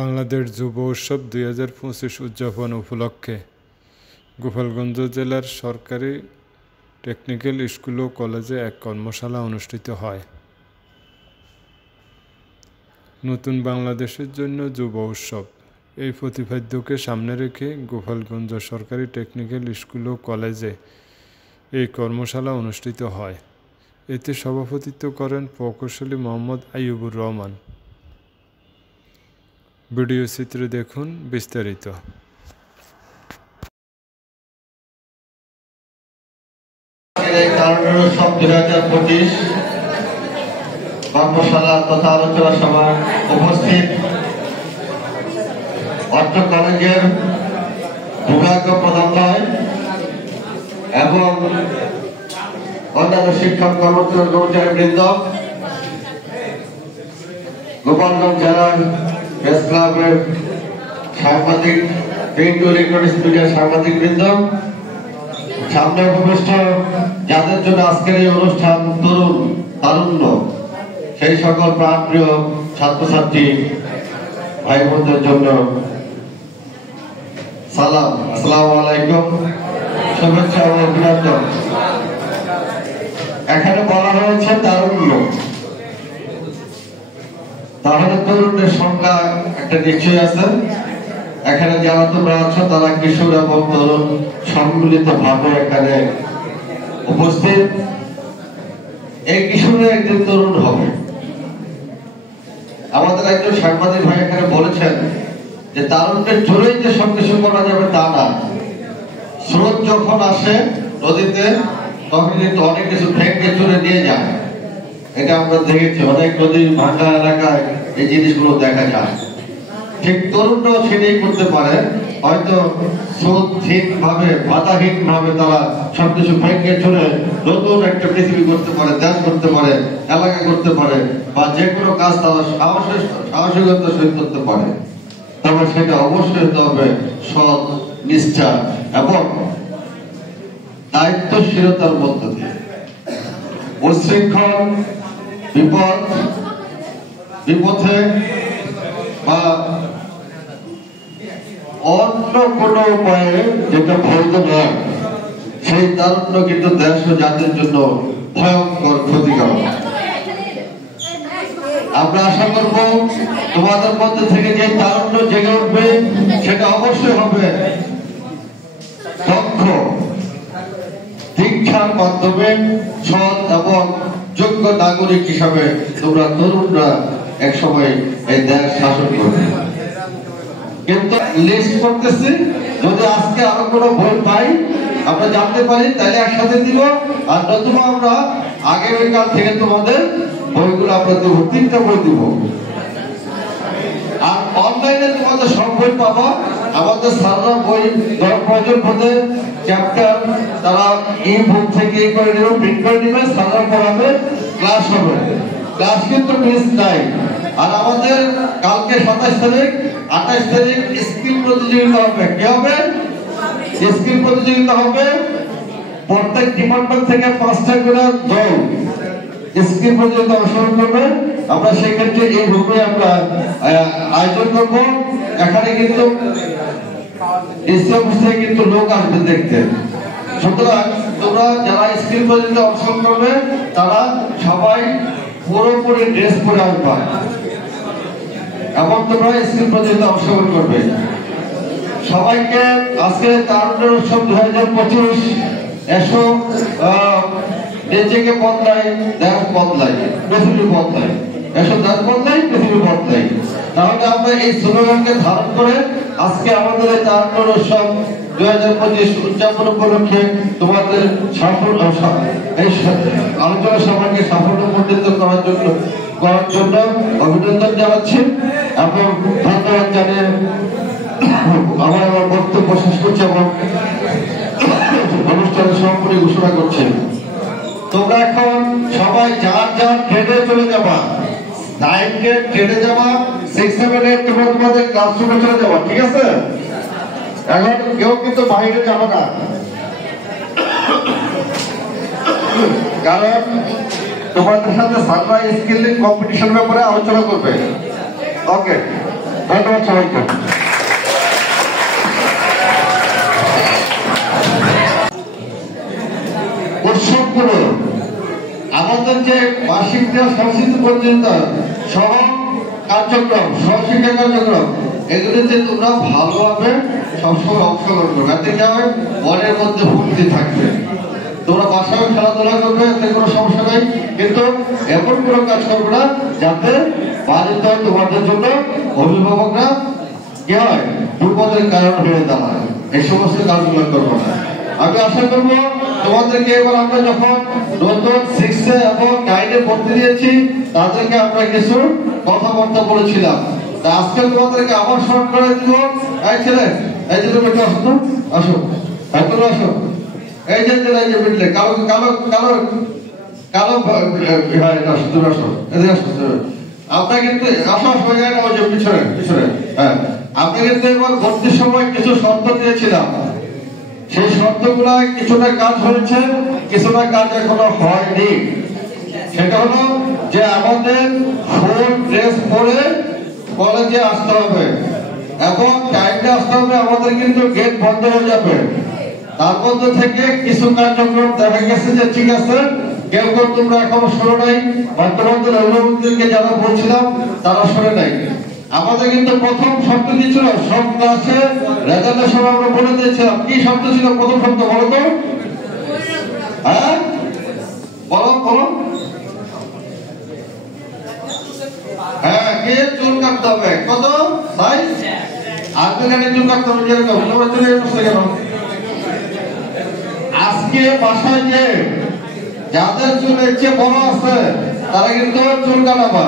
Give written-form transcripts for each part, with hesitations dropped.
বাংলাদেশ যুব উৎসব 2025 উদযাপন উপলক্ষে গোপালগঞ্জ জেলার সরকারি টেকনিক্যাল স্কুল ও কলেজে এক কর্মশালা অনুষ্ঠিত হয়। নতুন বাংলাদেশের জন্য যুব উৎসব এই প্রতিপাদ্যকে সামনে রেখে গোপালগঞ্জ সরকারি টেকনিক্যাল স্কুল ও কলেজে এই কর্মশালা অনুষ্ঠিত হয়। এতে সভাপতিত্ব করেন প্রকৌশলী মোহাম্মদ আইয়ুবুর রহমান। ভিডিও চিত্রে দেখুন বিস্তারিত। কর্মশালা তথা আলোচনা সভায় উপস্থিত অর্থ কলেজের বিভাগীয় প্রধান এবং অন্যান্য শিক্ষক কর্মচারীবৃন্দ, গোপালগঞ্জ জেলার প্রেস ক্লাবের সাংবাদিক, প্রিন্ট ও ইলেকট্রনিক্স মিডিয়ার সাংবাদিক বৃন্দ, সামনে উপবিষ্ট যাদের জন্য আজকের এই অনুষ্ঠান তরুণ তারুণ্য, সেই সকল প্রাণপ্রিয় ছাত্রছাত্রী ভাই বোনদের জন্য সালাম, আসসালামু আলাইকুম, শুভেচ্ছা ও অভিনন্দন। এখানে বলা হয়েছে তারুণ্য, তাহলে তরুণের সংখ্যা একটা নিশ্চয় আছে। এখানে যারা তোমরা আছো তারা কিশোর এবং তরুণ সম্মিলিত ভাবে এখানে উপস্থিত। এই কিশোরে একজন তরুণ হবে। আমাদের একজন সাংবাদিক ভাই এখানে বলেছেন যে তারুণ্যের জোরেই যে সবকিছু করা যাবে তা না। স্রোত যখন আসে নদীতে তখন কিন্তু অনেক কিছু ভেঙে চলে নিয়ে যায়। এটা আমরা দেখেছি অনেক নদীর ভাঙা এলাকায় এই জিনিসগুলো দেখা যায়। ঠিক তরুণরাও সেটাই করতে পারে। হয়তো স্রোতহীন ভাবে, বাধাহীন ভাবে তারা সবকিছু ভেঙে চলে নতুন একটা পৃথিবী করতে পারে, দেশ করতে পারে, এলাকা করতে পারে, বা যে কোনো কাজ তারা সাহসিকতার সহিত করতে পারে। তবে সেটা অবশ্যই হতে হবে সৎ, নিষ্ঠা এবং দায়িত্বশীলতার মধ্য দিয়ে। উচ্ছৃঙ্খল, বিপথে বা অন্য কোন উপায়ে যেটা বৈধ নয়, সেই তারুণ্য কিন্তু দেশ ও জাতির জন্য ভয়ঙ্কর ক্ষতিকারক। আমরা আশা করব তোমাদের মধ্যে থেকে যে তারুণ্য জেগে উঠবে সেটা অবশ্যই হবে দক্ষ, দীক্ষার মাধ্যমে সৎ এবং যোগ্য নাগরিক হিসাবে তোমরা তরুণরা একসময় এই দেশ শাসন করবে। কিন্তু লিস্ট করতেছি, যদি আজকে আরো কোনো বই পাই, আমরা জানতে পারি, তাহলে একসাথে দিব। আর নতুবা আমরা আগামীকাল থেকে তোমাদের বইগুলো আমরা দেবো, 3টা বই দিব। আর অনলাইনে তোমাদের সব বই পাবা। আমাদের স্যাররা বই প্রয়োজন হতে চ্যাপ্টার তারা ই বুক থেকে করে নেবে, প্রিন্ট করে নেবে, স্যাররা পড়াবে, ক্লাস হবে। ক্লাস কিন্তু মিস নাই। আর আমাদের কালকে 27 তারিখ, 28 তারিখ স্কিল প্রতিযোগিতা হবে। কি হবে? স্কিল প্রতিযোগিতা হবে। প্রত্যেক ডিপার্টমেন্ট থেকে 5টা করে দল স্কিল প্রতিযোগিতা অংশগ্রহণ করবে। আমরা সেক্ষেত্রে এই রূপে আমরা আয়োজন করবো। এখানে কিন্তু কিন্তু লোক আসবে দেখতে। সুতরাং তোমরা যারা স্কিল প্রতিযোগিতা অংশগ্রহণ করবে তারা সবাই পুরোপুরি ড্রেস পরে আসবা এবং তোমরা স্কিল প্রতিযোগিতা অংশগ্রহণ করবে। সবাইকে আজকে তারুণ্যের উৎসব 2025 এসো, নিজেকে বদলাই, দেশ বদলাই, পৃথিবী বদলাই। এসব দেশ বদলাই, পৃথিবী বদলাই। তাহলে আমরা এই স্লোগানকে ধারণ করে আজকে আমাদের এই তারুণ্যের উৎসব 2025 উদযাপন উপলক্ষে তোমাদের সাফল্য, এই আলোচনা সভাকে সাফল্যমণ্ডিত করার জন্য অভিনন্দন জানাচ্ছি এবং ধন্যবাদ জানিয়ে আমার বক্তব্য শেষ করছি এবং অনুষ্ঠানের সমাপনী ঘোষণা করছি। তোমরা এখন সবাই যার যার ট্রেনে চলে যাবা, 9 গেট ট্রেনে যাবা, 6, 7, 8 তোমরা তোমাদের ক্লাসরুমে চলে যাবা, ঠিক আছে? এখন কেউ কিন্তু বাইরে যাবে না, কারণ তোমাদের সাথে সারপ্রাইজ স্কিল কম্পিটিশন ব্যাপারে আলোচনা করবে। ওকে। ধন্যবাদ সবাইকে। উৎসবগুলো আমাদের যে বার্ষিক সংস্কৃতি প্রতিযোগিতা সহ কার্যক্রম, সহশিক্ষা কার্যক্রম, এগুলিতে তোমরা ভালোভাবে সবসময় অংশগ্রহণ করবে। এতে কি হবে, মনের মধ্যে ফুর্তি থাকবে। তোমরা বাসায় খেলাধুলা করবে, এতে কোনো সমস্যা নেই, কিন্তু এমন কোনো কাজ করবে না যাতে বাড়িতে তোমাদের জন্য অভিভাবকরা কি হয় বিপদের কারণ হয়ে দাঁড়ায়। এই সমস্ত কাজগুলো করবো না। আমি আশা করবো তোমাদেরকে এবার আমরা যখন নতুন 6 এবং 9 ভর্তি দিয়েছি, তাদেরকে আমরা কিছু কথাবার্তা বলেছিলাম। তা আজকে তোমাদেরকে আবার স্মরণ করে দিব। এই ছেলে, এই যে তুমি আসো তো, আসো, এখন আসো। এই যে মিটলে কালো কালো কালো কালো ভাই আসো, তুমি আসো, এদিকে আসো। আমরা কিন্তু আসো আসো ওই যে পিছনে পিছনে, হ্যাঁ, আমরা কিন্তু এবার ভর্তির সময় কিছু শর্ত দিয়েছিলাম। সেই শর্তগুলা কিছুটা কাজ হয়েছে, কিছুটা কাজ এখনো হয়নি। সেটা হলো যে আমাদের ফুল ড্রেস পরে কলেজে আসতে হবে এবং টাইমে আসতে হবে। আমাদের কিন্তু গেট বন্ধ হয়ে যাবে। তার মধ্যে থেকে কিছু কার্যক্রম দেখা গেছে যে ঠিক আছে, কেউ কেউ তোমরা এখনো শোনো নাই, বা তোমাদের অভিভাবকদেরকে যারা বলছিলাম তারা শোনে নাই। আমাদের কিন্তু প্রথম শব্দ কি ছিল, সব ক্লাসে রেজাল্টের সময় আমরা বলে দিয়েছিলাম। কি শব্দ ছিল প্রথম শব্দ বলো তো? হ্যাঁ বলো বলো। হ্যাঁ, কে চুল কাটতে হবে, কত সাইজ, আর কানে চুল কাটতে হবে যেরকম। তোমরা চলে আসছো কেন? আজকে বাসায় যে যাদের চুল এর চেয়ে বড় আছে তারা কিন্তু চুল কাটাবা।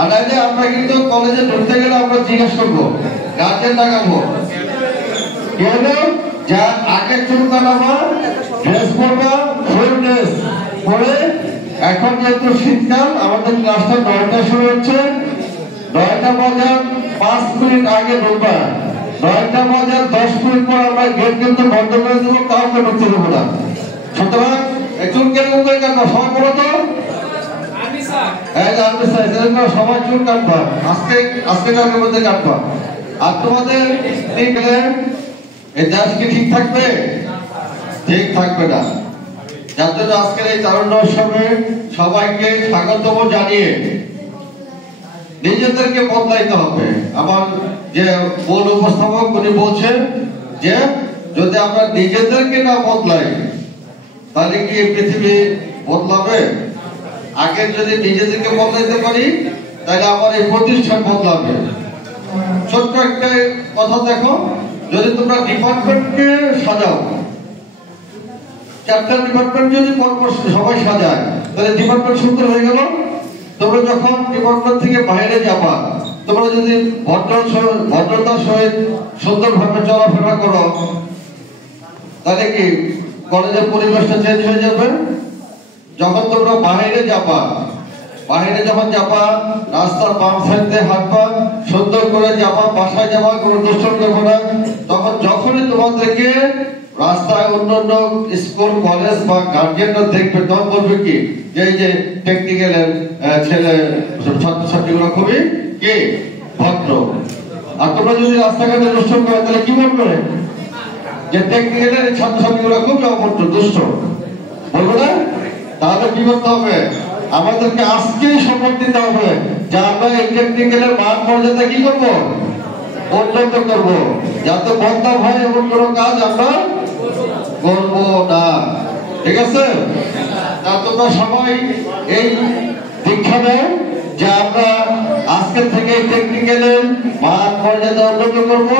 আর আমরা কিন্তু কলেজে ঢুকতে গেলে আমরা জিজ্ঞেস করবো, গার্জেন ডাকাবো, কেন যা আগে চুল কাটাবা, ড্রেস পরবা, ফুল ড্রেস পরে। এখন যেহেতু শীতকাল, আমাদের ক্লাসটা 9টায় শুরু হচ্ছে। 9টা বাজার 5 মিনিট আগে ঢুকবা। 9টা বাজার 10 মিনিট পর আমরা গেট কিন্তু বন্ধ করে দেবো, কাউকে ঢুকতে দেবো না। সুতরাং চুল কেন করে কাটবা, সবাই বলো তো? সবাই চুল কাটবা, আজকে কালকের মধ্যে কাটবা। আর তোমাদের এই দেশ কি ঠিক থাকবে? ঠিক থাকবে না। যার জন্য আজকের এই তারুণ্য উৎসবে সবাইকে স্বাগতম জানিয়ে নিজেদেরকে বদলাইতে হবে। আমার যে মূল উপস্থাপক উনি বলছেন যে যদি আমরা নিজেদেরকে না বদলাই তাহলে কি পৃথিবী বদলাবে? আগে যদি নিজেদেরকে বদলাইতে পারি তাহলে আমার এই প্রতিষ্ঠান বদলাবে। ছোট্ট একটা কথা দেখো, যদি তোমরা ডিপার্টমেন্টকে সাজাও, 4টা ডিপার্টমেন্ট যদি পরপর সবাই সাজায় তাহলে ডিপার্টমেন্ট সুন্দর হয়ে গেল। তোমরা যখন ডিপার্টমেন্ট থেকে বাইরে যাবা, তোমরা যদি ভদ্রতার সহিত সুন্দরভাবে চলাফেরা করো তাহলে কি কলেজের পরিবেশটা চেঞ্জ হয়ে যাবে। যখন তোমরা বাইরে যাবা, বাইরে যখন যাবা, রাস্তার বাম সাইড দিয়ে হাঁটবা, সুন্দর করে যাবা, বাসায় যাবা, কোনো দুষ্টুমি করবে না। তখন যখনই তোমাদেরকে রাস্তায় অন্যান্য স্কুল কলেজ বা গার্জিয়ানরা দেখবে, তখন বলবে কি যে এই যে টেকনিক্যালের ছেলে ছাত্রছাত্রীগুলো খুবই কি ভদ্র। আর তোমরা যদি রাস্তাঘাটে দুষ্টুমি করো তাহলে কি বলবে যে টেকনিক্যালের ছাত্রছাত্রীগুলো খুবই অভদ্র, দুষ্ট, বলবো না? তাহলে কি করতে হবে, আমাদেরকে আজকেই শপথ দিতে হবে যে আমরা এই টেকনিক্যালের মান মর্যাদা কি করবো, উন্নত করবো, যাতে বদনাম হয় এমন কোনো কাজ আমরা করবো না। ঠিক আছে? তা তোমরা সবাই এই দীক্ষা নেও যে আমরা আজকের থেকে টেকনিক্যালের মান মর্যাদা উন্নত করবো,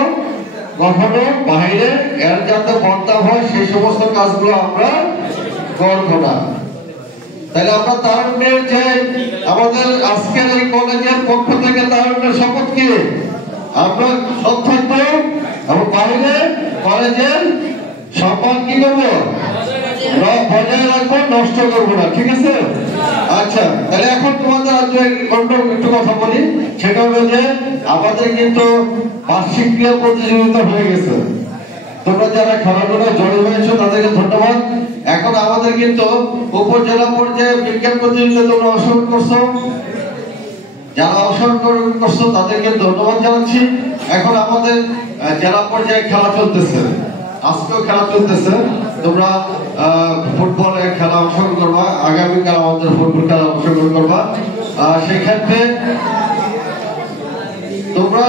কখনো বাইরে এর যাতে বদনাম হয় সেই সমস্ত কাজগুলো আমরা করবো না। তাহলে আমরা তারুণ্যের যে আমাদের আজকের এই কলেজের পক্ষ থেকে তারুণ্যের শপথ কি আমরা সব থাকবো এবং বাইরে কলেজের সম্মান কি করবো, বজায় রাখবো, নষ্ট করবো না। ঠিক আছে? আচ্ছা, তাহলে এখন তোমাদের একটু কথা বলি। সেটা হলো যে আমাদের কিন্তু বার্ষিক ক্রীড়া প্রতিযোগিতা হয়ে গেছে। তোমরা যারা খেলাধুলায় জড়িত হয়েছো তাদেরকে ধন্যবাদ। এখন আমাদের কিন্তু উপজেলা পর্যায়ে বিজ্ঞান প্রতিযোগিতা তোমরা অংশগ্রহণ করছো। যারা অংশগ্রহণ করছো তাদেরকে ধন্যবাদ জানাচ্ছি। এখন আমাদের জেলা পর্যায়ে খেলা চলতেছে, আজকেও খেলা চলতেছে। তোমরা ফুটবলের খেলা অংশগ্রহণ করবা, আগামীকাল আমাদের ফুটবল খেলা অংশগ্রহণ করবা। সেক্ষেত্রে তোমরা